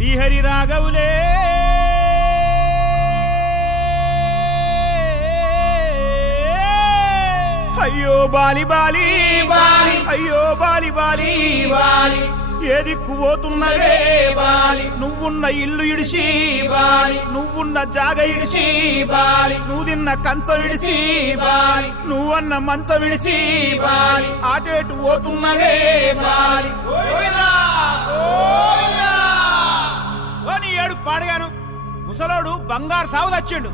శ్రీహరి రాఘవులే అయ్యో Bali Bali Bali అయ్యో Bali Bali Bali ఏ దిక్కు పోతున్నవే బాలి నువ్వున్న ఇల్లు ఇడిసి బాలి నువ్వున్న జాగ ఇడిసి బాలి నువ్వు తిన్న కంచం ఇడిసి బాలి నువ్వన్న మంచం ఇడిసి బాలి ఆటేటు పోతున్నవే బాలి ఏడు పాడగాను ముసలోడు బంగారు సాగు తెచ్చిండు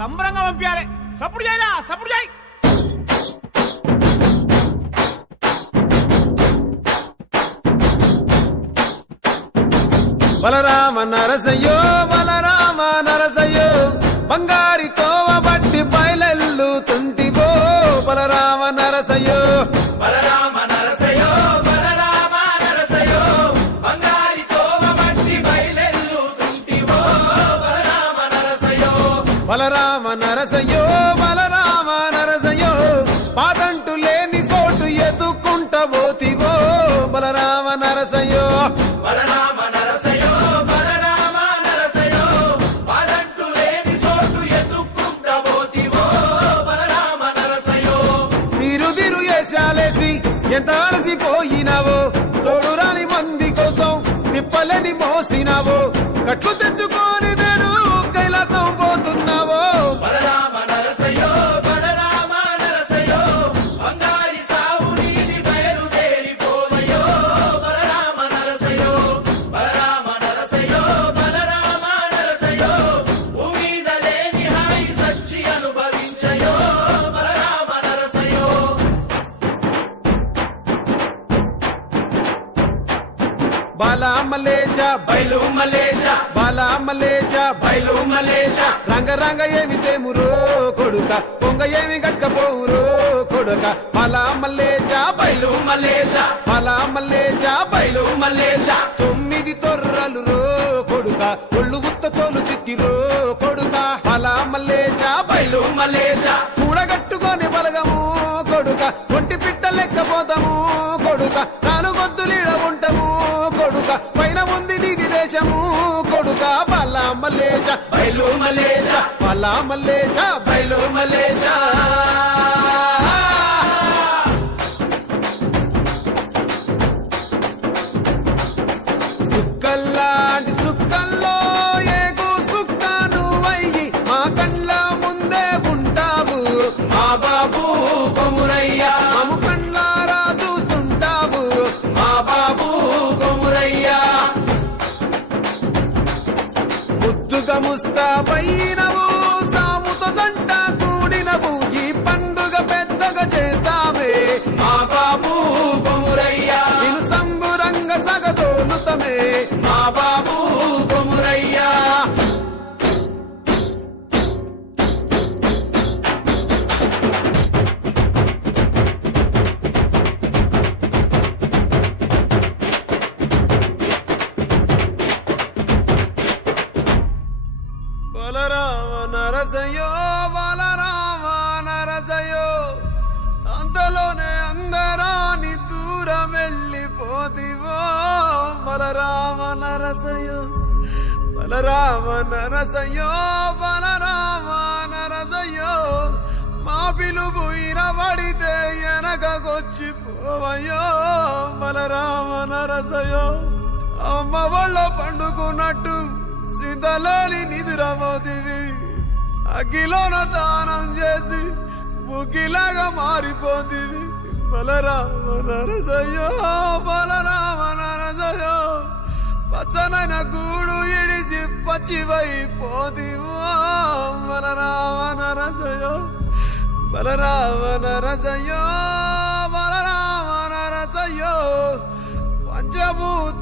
సంబరంగా పంపించాలి సప్పుడు చేయరా సప్పుడు చేయి బలరామ నరసయ్యో బలరామ నరసయ్యో బంగారితో బట్టి బయలెల్లుతుంటివో బలరామ నరసయ్యో బలరామ నరసయ్యో బలరామ నరసయ్యో బంగారితో బట్టి బయలెల్లుతుంటివో బలరామ నరసయ్యో బలరామ నరసయ్యో బలరామ నరసయ్యో పాదంటు లేని చోటు ఎదుకుంట పోతివో బలరామ నరసయ్యో బలరామ నరసయ్యో బలరామ నరసయ్యో పాదంటు లేని చోటు ఎదుక్కుంట పోతివో బలరామ నరసయ్యో తిరు ఏశాలేసి ఎంత అలసిపోయినావో తోడురాని మంది కోసం తిప్పలని మోసినావో కట్లు తెచ్చుకొని నేడు కైలాసం పోతున్నావో బలరామ నరసయ్యో బలరామ నరసయ్యో బంగారి సావు నీది బయలుదేరిపోవయ్యో బలరామ నరసయ్యో బలరామ నరసయ్యో బలరామ నరసయ్యో భూమిద లేని హాయి సచ్చి అనుభవించయో బలరామ నరసయ్యో బాలా మలేష బయలు మలేష బాలా మలేష బయలు మలేష రంగ రంగ ఏమి తేమురో కొడుక పొంగ ఏమి గట్టపోవురో కొడుక బాలా మలేష బయలు మలేష బాలా మలేష బయలు మలేష 9 తొర్రలు రో కొడుక ఒళ్ళు గుత్త తోలు తిట్టిరో కొడుక బాలా మలేష బయలు మలేష కూడగట్టుకొని బలగము కొడుక ఒంటి పిట్ట లెక్కపోతాము కొడుక నాలుగొద్దులీడ ఉంటాము కొడుక పైన ఉంది నీది దేశము కొడుక బాలా మలేష బయలు మలేష బాలా మలేష బయలు మలేష సుక్కల్లాంటి సుక్కల్లో ఏగు సుక్క నువ్వయ్యి మా కండ్ల ముందే ఉంటావు మా బాబు కొమురయ్య మాము కండ్లారా చూస్తుంటావు మా బాబు కొమురయ్య ముద్దుగా ముస్తాబైనవు సాముతో జంట కూడినవు ఈ పండుగ పెద్దగా చేస్తామే మా బాబు కొమురయ్య నేను సంబురంగ సగదోలుతమే మా బాబు కొమురయ్య బలరామ నరసయ్యో బలరామ నరసయ్యో అంతలోనే అందరాని దూరం వెళ్ళిపోతివో బలరామ నరసయ్యో బలరామ నరసయ్యో బలరామ నరసయ్యో మా పిలుపు ఇరబడితే వెనకకొచ్చిపోవయ్యో బలరామ నరసయ్యో అమ్మ వాళ్ళ పండుకున్నట్టు శ్రీతలోని నిదురమోతివి అగ్గిలోన దానం చేసి బుగ్గిలాగా మారిపోతివి బలరామ నరసయ్యో బలరామ నరసయ్యో పచ్చనైన గూడు ఇడిచి పచ్చివైపోతివో బలరామ నరసయ్యో బలరామ నరసయ్యో బలరామ నరసయ్యో పంచభూత